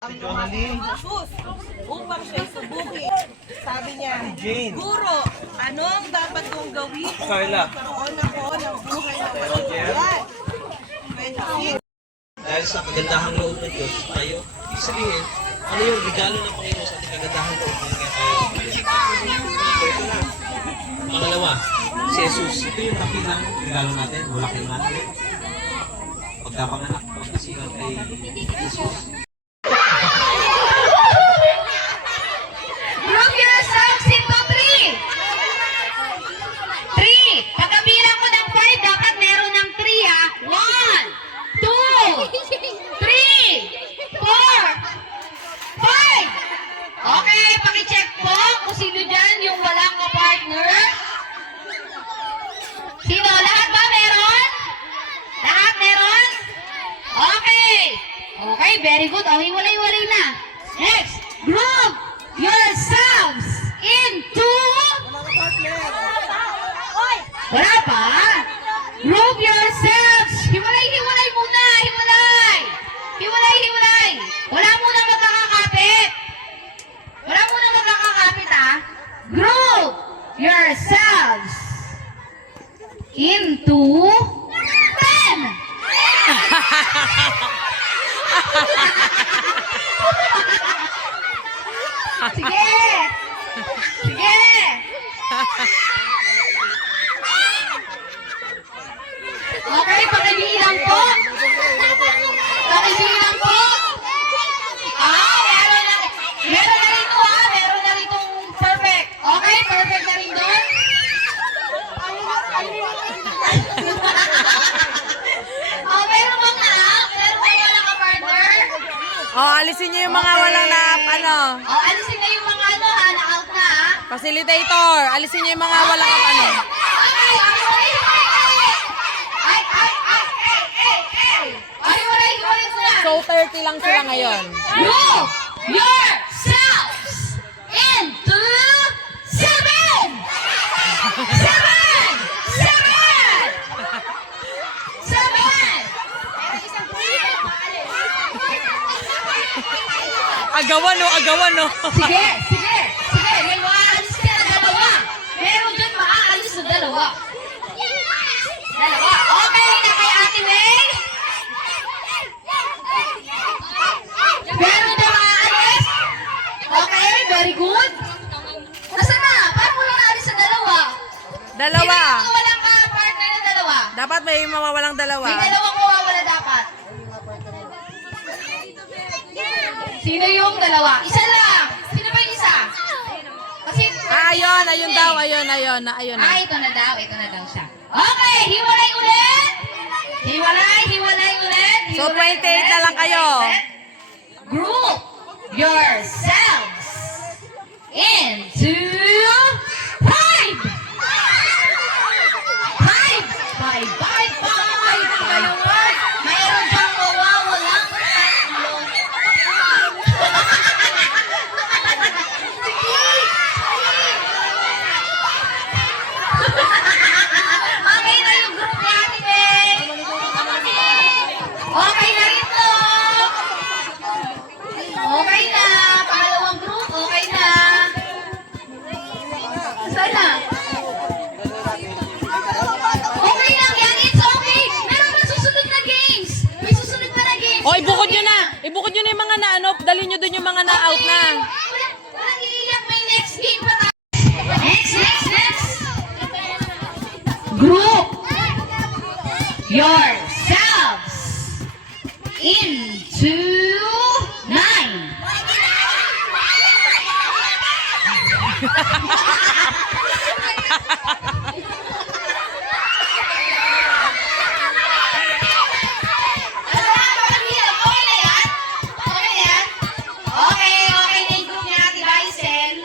Si Jonalyn. Jesus upang siya'y subukin. Sabi niya, Jane. Guro, anong dapat kong gawin upang Carla. magkaroon ako ng buhay na Roger. walang 26. Dahil sa kagandahang loob ng Diyos, tayo, ibig sabihin, ano yung regalo ng Panginoon sa ating kagandahang loob na kaya tayo paliligtas. So ito na. Pangalawa, si Jesus. Ito yung kapilang regalo natin. Wala kay natin. Pagkapanganak, pagkasilang kay Jesus. Group yourselves into 3. 3. Pagkabilang ko ng 5, dapat meron ng 3 ha. 1, 2, 3, 4, 5. Okay, pakicheck po kung sino dyan yung walang ka-partner. Sino? Lahat ba meron? Lahat meron? Okay. Okay, very good. O, hiwalay-walay na. Next, group yourselves into... Wala pa? Group yourselves. Hiwalay-hiwalay muna. Hiwalay. Hiwalay-hiwalay. Wala muna magkakakapit. Wala muna magkakakapit ha. Group yourselves into 10. Sige! Sige! Okay, pakibilang po. Pakibilang po. Meron na rito ha. Meron na rito perfect. Okay, perfect na rin doon. Oh, meron bang na? Meron bang walang ka-partner? Oh, alisin niyo yung mga walang na, ano, Oh, alisin na yung mga ano ha, na-out na ha. facilitator. Alisin niyo yung mga walang ano. Okay, hiwalay muna. So, 30 lang sila ngayon. Group yourselves into 7! 7! 7! Agawan, no? Agawan, no? Sige, sige, sige. May maaalis ka na dalawa. Meron dyan maaalis na dalawa. Dalawa. Okay na kay Ate May? Meron dyan maaalis? Okay, very good. Nasaan na? Paano mo naalis sa dalawa? Dalawa. Sino yung walang partner na dalawa? Dapat may mawawalang dalawa. May dalawang mawawala dapat. Sino yung dalawa? Isa lang. Sino ba yung isa? Kasi, Ayun, ayun daw, ayun na. ito na daw siya. Okay, hiwalay ulit. Hiwalay ulit. So, 28 na lang kayo. Group yourselves into 5. 5. Mayroon bang mawawalang tatlo? Okay na yung group ni Ate May. Okay na ito. Okay na. Pangalawang group, okay na. Sana. Okay lang yan. It's okay. Meron pa susunod na games. May susunod pa na games. Oh, ibukod nyo na. Ibukod nyo na yung mga na-ano. Dalhin nyo dun yung mga na-out na. Walang iiyak. May next game pa tayo. Next. Group yourselves into 9. Okay na yung group ni Ate Rysel.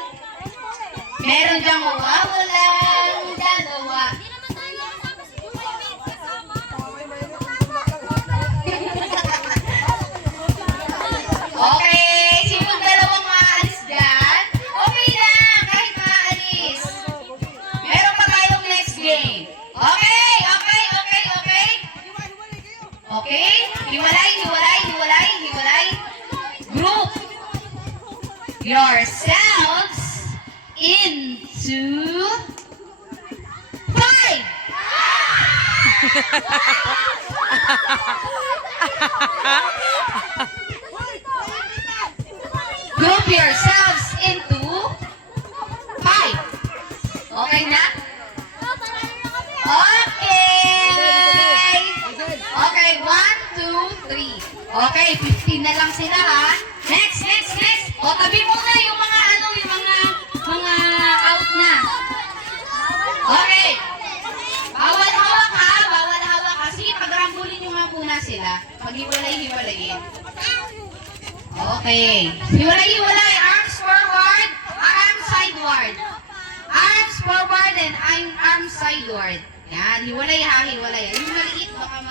Meron diyang mawawalang dalawa. Okay, sinong dalawang maaalis dyan? Okay lang, kahit maaalis. Meron pa tayong next game. Okay. Okay? Hiwalay. Group yourselves into 5. Group yourselves into 5. Okay na? Okay. Okay, 1, 2, 3. Okay, 15 na lang sila ha. Next. O, tabi muna yung mga out na. Okay. Bawal hawak ha. Sige, pagrambulin nyo nga muna sila. Pag-hiwalay-hiwalayin. Okay. Hiwalay-hiwalay. Arms forward, arms sideward. Arms forward and arms sideward. Yan, hiwalay ha, hiwalay. Yung maliit, baka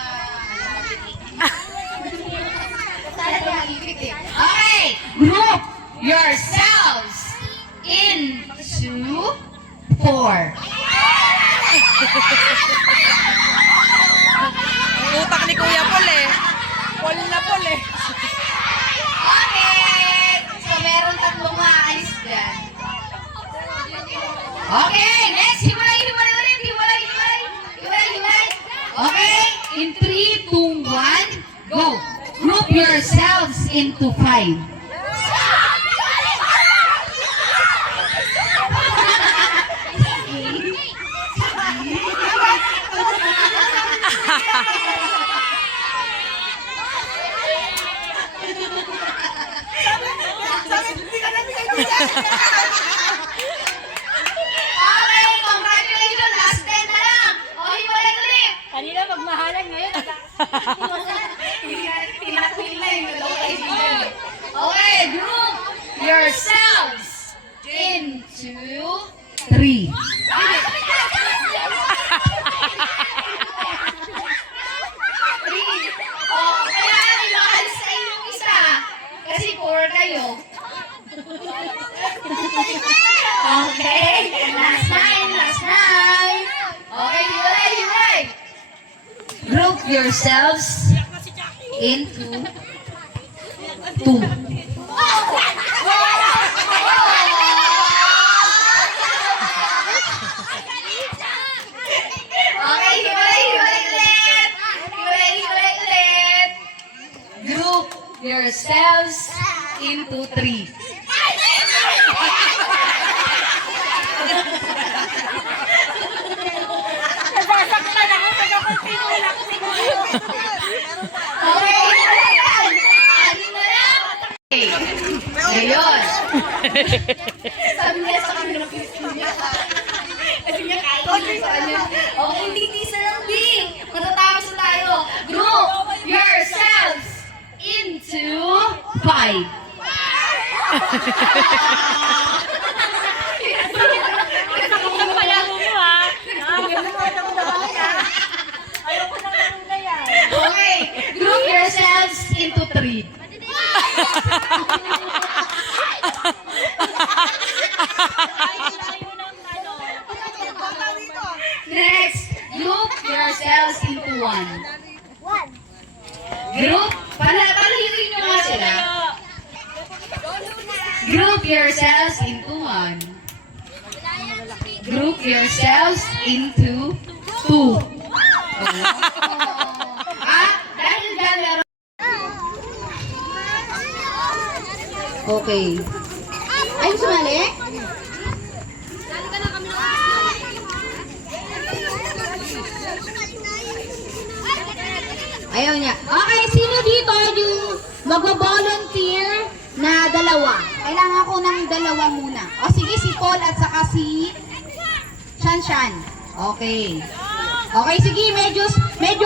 okay, group yourselves into 4. Ang utak ni Kuya Paul eh. Paul na Paul eh. Okay, so meron 3 maayos dyan. Okay, next, hiwalay ulit, hiwalay. Okay, in 3, 2, 1, go. Group yourselves into 5. Okay, congratulations, last 10 na lang. O, hiwalay ulit. Kanina magmahalan ngayon. Okay, group yourselves into 3. Oh, kaya ilaan sa inyong isa. Kasi 4 kayo. Okay, last 9. Okay, hiwalay. Group yourselves into 2. Okay, hiwalay ulit. Group yourselves into 3. Nasasaktan ako. Taga-continue lang. Okay, anin na lang. Okay, ngayon. Sabi niya sa kanya ng Christine niya. Kasi niya kainin sa kanya. Okay, hindi tisa lang, Bing. Matatapos na tayo. Group yourselves into 5. Ang palaro mo ha. Ayoko nang ganun na yan. Okay, group yourselves into 3. Next, group yourselves into 1. Group, palahirin nyo nga sila. Group yourselves into 1. Group yourselves into 2. Dahil dyan meron. Okay. Ayun sumali? Ayaw niya. Okay, sino dito yung mag-volunteer na 2? Kailangan ko ng 2 muna. O sige, si Paul at saka si Shanshan. Okay. Okay, sige, medyo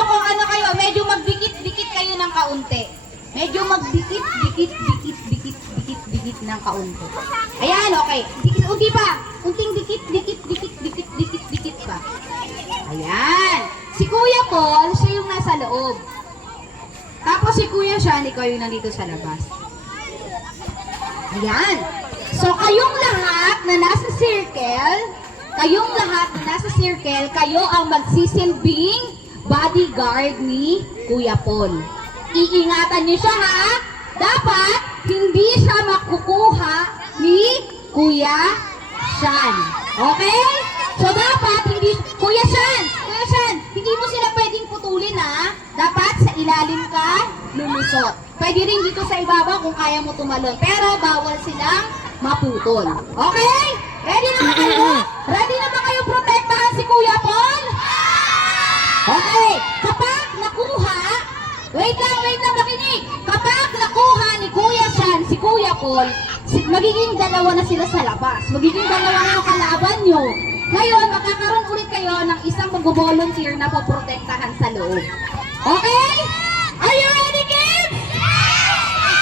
kung ano kayo, medyo magdikit-dikit kayo ng kaunti. Medyo magdikit ng kaunti. Ayan, okay. Unti pa. Unting dikit pa. Ayan. Si Kuya Paul, siya yung nasa loob. Tapos si Kuya Shan, ikaw yung nandito sa labas. Ayan. So, kayong lahat na nasa circle, kayo ang magsisilbing bodyguard ni Kuya Paul. Iingatan niyo siya ha. Dapat, hindi siya makukuha ni Kuya Shan. Okay? So dapat hindi Kuya Shan, hindi mo sila pwedeng putulin ha. Dapat sa ilalim ka lumusot. Pwede rin dito sa ibaba kung kaya mo tumalon. Pero bawal silang maputol. Okay? Ready na ba kayo? Ready na ba kayo protektahan si Kuya Paul? Okay. Kapag nakuha, wait lang, makinig. Kapag nakuha ni Kuya Shan si Kuya Paul, magiging dalawa na sila sa labas. Magiging dalawa na yung kalaban nyo. Ngayon, magkakaroon ulit kayo ng isang mag-volunteer na poprotektahan sa loob. Okay? Are you ready, kids?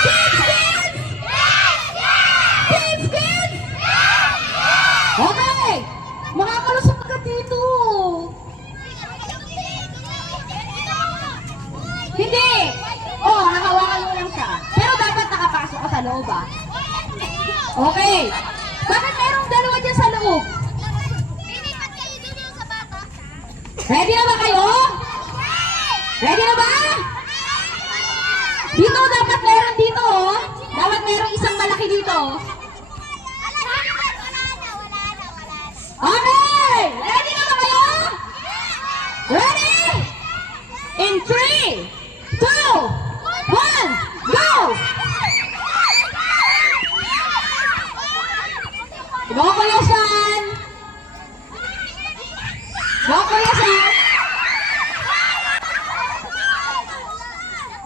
Kids! Okay! Makakalusot ka dito. Hindi! Oh, hahawakan mo lang siya. Pero dapat nakapasok ka sa loob, ah. Okay. Bakit mayroong dalawa dyan sa loob? Ready na ba kayo? Ready na ba? Dito, dapat meron dito, oh. Dapat meron isang malaki dito. Okay! Ready na ba kayo? Ready? In 3, 2, 1, go! Go, Kuya San! Go, Kuya San!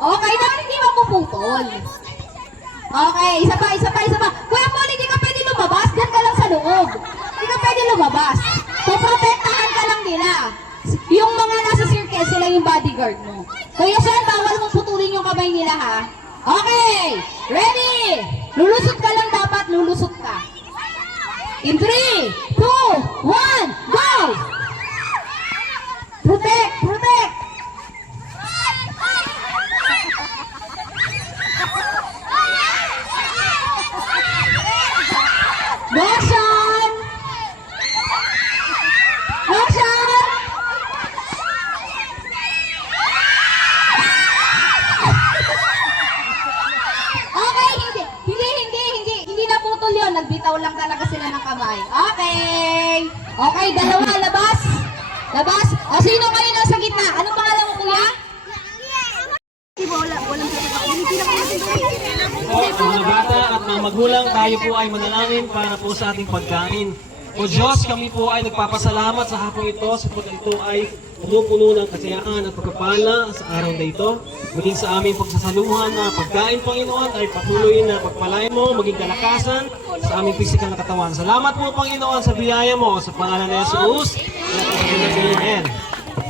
Okay, dapat hindi mapuputol. Okay, isa pa. Kuya Paul, hindi ka pwede lumabas. Diyan ka lang sa loob. Hindi ka pwede lumabas. Puprotektahan ka lang nila. Yung mga nasa circle, sila yung bodyguard mo. Kuya San, bawal mo putulin yung kamay nila, ha? Okay, ready? Lulusot ka lang dapat, lulusot ka. In 3, 2, 1, go! Protect! Motion! Okay, hindi naputol yun. Nagbitaw lang talaga sila ng kamay. Okay, dalawa, labas. O, sino kayo nasa gitna? Anong pangalan mo, kuya? Po, mga bata at mga magulang, tayo po ay manalangin para po sa ating pagkain. O Diyos, kami po ay nagpapasalamat sa hapong ito sapagkat ito ay puno-puno ng kasayaan at pagpapala sa araw na ito. Maging sa aming pagsasaluhan na pagkain, Panginoon, ay patuloy na pagpalain mo, maging kalakasan sa aming pisikal na katawan. Salamat po, Panginoon, sa biyaya mo, sa pangalan ni Jesus. Amen.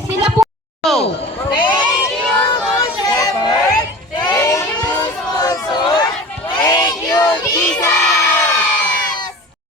Sila po.